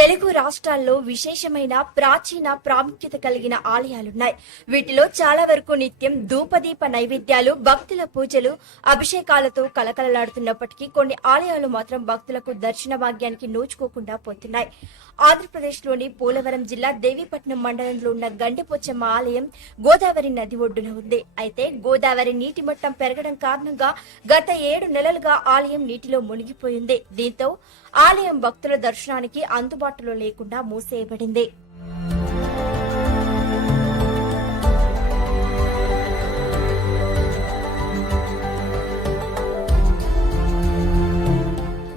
తెలుగు రాష్ట్రాల్లో విశేషమైన ప్రాచీన ప్రాముఖ్యత కలిగిన ఆలయాలున్నాయి. వీటిలో చాలా వరకు నిత్యం ధూపదీప నైవేద్యాలు, భక్తుల పూజలు, అభిషేకాలతో కలకలలాడుతున్నప్పటికీ కొన్ని ఆలయాలు మాత్రం భక్తులకు దర్శన భాగ్యానికి నోచుకోకుండా పోతున్నాయి. ఆంధ్రప్రదేశ్లోని పోలవరం జిల్లా దేవీపట్నం మండలంలో ఉన్న గండిపోచమ్మ ఆలయం గోదావరి నది ఒడ్డున ఉంది. అయితే గోదావరి నీటి మట్టం పెరగడం కారణంగా గత 7 నెలలుగా ఆలయం నీటిలో మునిగిపోయింది. దీంతో ఆలయం భక్తుల దర్శనానికి అందుబాటులో లేకుండా మూసేయబడింది.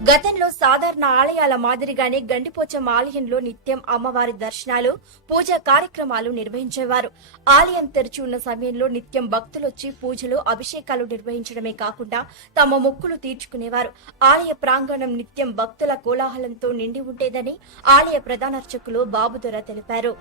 గతంలో సాధారణ ఆలయాల మాదిరిగానే గండిపోచమ్మ ఆలయంలో నిత్యం అమ్మవారి దర్శనాలు, పూజా కార్యక్రమాలు నిర్వహించేవారు. ఆలయం తెరిచి ఉన్న సమయంలో నిత్యం భక్తులొచ్చి పూజలు, అభిషేకాలు నిర్వహించడమే కాకుండా తమ మొక్కులు తీర్చుకునేవారు. ఆలయ ప్రాంగణం నిత్యం భక్తుల కోలాహలంతో నిండి ఉండేదని ఆలయ ప్రధాన అర్చకులు బాబుదొర తెలిపారు.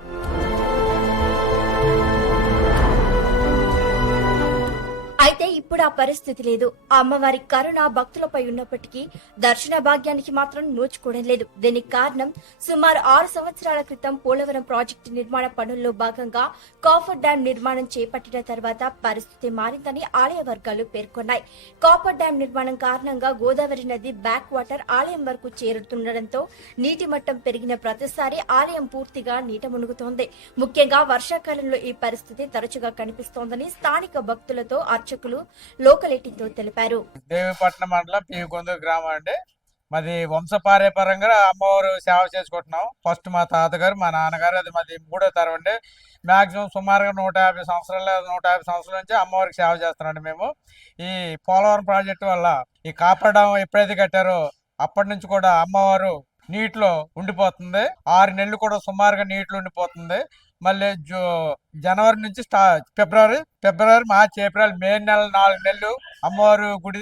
అయితే ఇప్పుడు ఆ పరిస్థితి లేదు. ఆ అమ్మవారి కరుణ భక్తులపై ఉన్నప్పటికీ దర్శన భాగ్యానికి మాత్రం నోచుకోవడం లేదు. దీనికి కారణం సుమారు 6 సంవత్సరాల క్రితం పోలవరం ప్రాజెక్టు నిర్మాణ పనుల్లో భాగంగా కాఫర్ డ్యాం నిర్మాణం చేపట్టిన తర్వాత పరిస్థితి మారిందని ఆలయ వర్గాలు పేర్కొన్నాయి. కాఫర్ డ్యాం నిర్మాణం కారణంగా గోదావరి నది బ్యాక్ వాటర్ ఆలయం వరకు చేరుతుండటంతో నీటి మట్టం పెరిగిన ప్రతిసారి ఆలయం పూర్తిగా నీట మునుగుతోంది. ముఖ్యంగా వర్షాకాలంలో ఈ పరిస్థితి తరచుగా కనిపిస్తోందని స్థానిక భక్తులతో అర్చకులు లోకలేటితో తెలిపారు. దేవీపట్నం మండలం పీకొందూరు గ్రామం అండి. మాది వంశపారంపర్యంగా అమ్మవారు సేవ చేసుకుంటున్నాం. ఫస్ట్ మా తాతగారు, మా నాన్నగారు, అది మాది 3వ తరం అండి. మాక్సిమం సుమారుగా 150 సంవత్సరాల నుంచి అమ్మవారికి సేవ చేస్తున్నాండి. మేము ఈ పోలవరం ప్రాజెక్టు వల్ల ఈ కాపర్ డ్యాం ఎప్పుడైతే కట్టారో అప్పటి నుంచి కూడా అమ్మవారు నీటిలో ఉండిపోతుంది. 6 నెలలు కూడా సుమారుగా నీటిలో ఉండిపోతుంది. మళ్ళీ జనవరి నుంచి ఫిబ్రవరి, మార్చి, ఏప్రిల్, మే నెల 4 నెలలు అమ్మవారు గుడి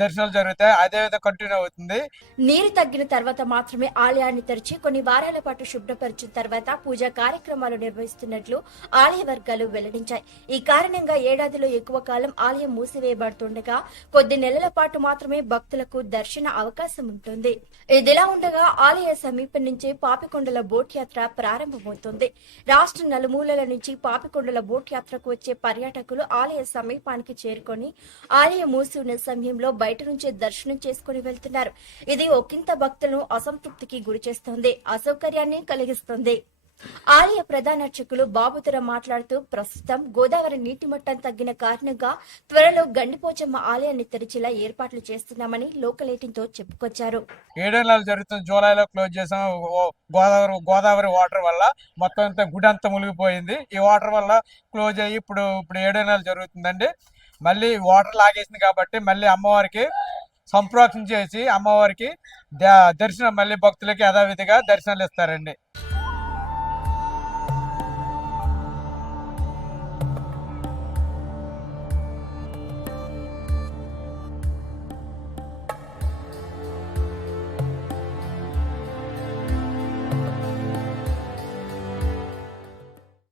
దర్శనాలు జరుగుతాయి. అదే విధంగా కంటిన్యూ అవుతుంది. నీరు తగ్గిన తర్వాత మాత్రమే ఆలయాన్ని తెరిచి కొన్ని వారాల పాటు శుభ్రపరిచిన తర్వాత పూజా కార్యక్రమాలు నిర్వహిస్తున్నట్లు ఆలయ వర్గాలు వెల్లడించాయి. ఈ కారణంగా ఏడాదిలో ఎక్కువ కాలం ఆలయం మూసివేయబడుతుండగా కొద్ది నెలల పాటు మాత్రమే భక్తులకు దర్శన అవకాశం ఉంటుంది. ఇదిలా ఉండగా ఆలయ సమీపం నుంచే పాపికొండల బోట్ యాత్ర ప్రారంభమవుతుంది. రాష్ట్ర నలుమూలల నుంచి పాపికొండల బోట్ యాత్రకు వచ్చే పర్యాటకులు ఆలయ సమీపానికి చేరుకొని ఆలయం మూసి ఉన్న సమయంలో బయట నుంచే దర్శనం చేసుకుని వెళ్తున్నారు. ఇది ఒకంత భక్తులను అసంతృప్తికి గురిచేస్తోంది, అసౌకర్యాన్ని కలిగిస్తుంది. ఆలయ ప్రధాన అర్చకులు బాబుదొర మాట్లాడుతూ ప్రస్తుతం గోదావరి నీటి మట్టం తగ్గిన కారణంగా త్వరలో గండిపోచమ్మ ఆలయాన్ని తెరిచేలా ఏర్పాట్లు చేస్తున్నామని లోకలేటితో చెప్పుకొచ్చారు. 7 నెలలు జరుగుతుంది. జూలైలో క్లోజ్ చేసాం. గోదావరి వాటర్ వల్ల మొత్తం అంతా గుడి అంతా మునిగిపోయింది. ఈ వాటర్ వల్ల క్లోజ్ అయ్యి ఇప్పుడు 7 నెలలు జరుగుతుందండి. మళ్ళీ వాటర్ లాగేసింది కాబట్టి మళ్ళీ అమ్మవారికి సంప్రోక్షణ చేసి అమ్మవారికి దర్శనం మళ్ళీ భక్తులకి యథావిధిగా దర్శనాలు ఇస్తారండి.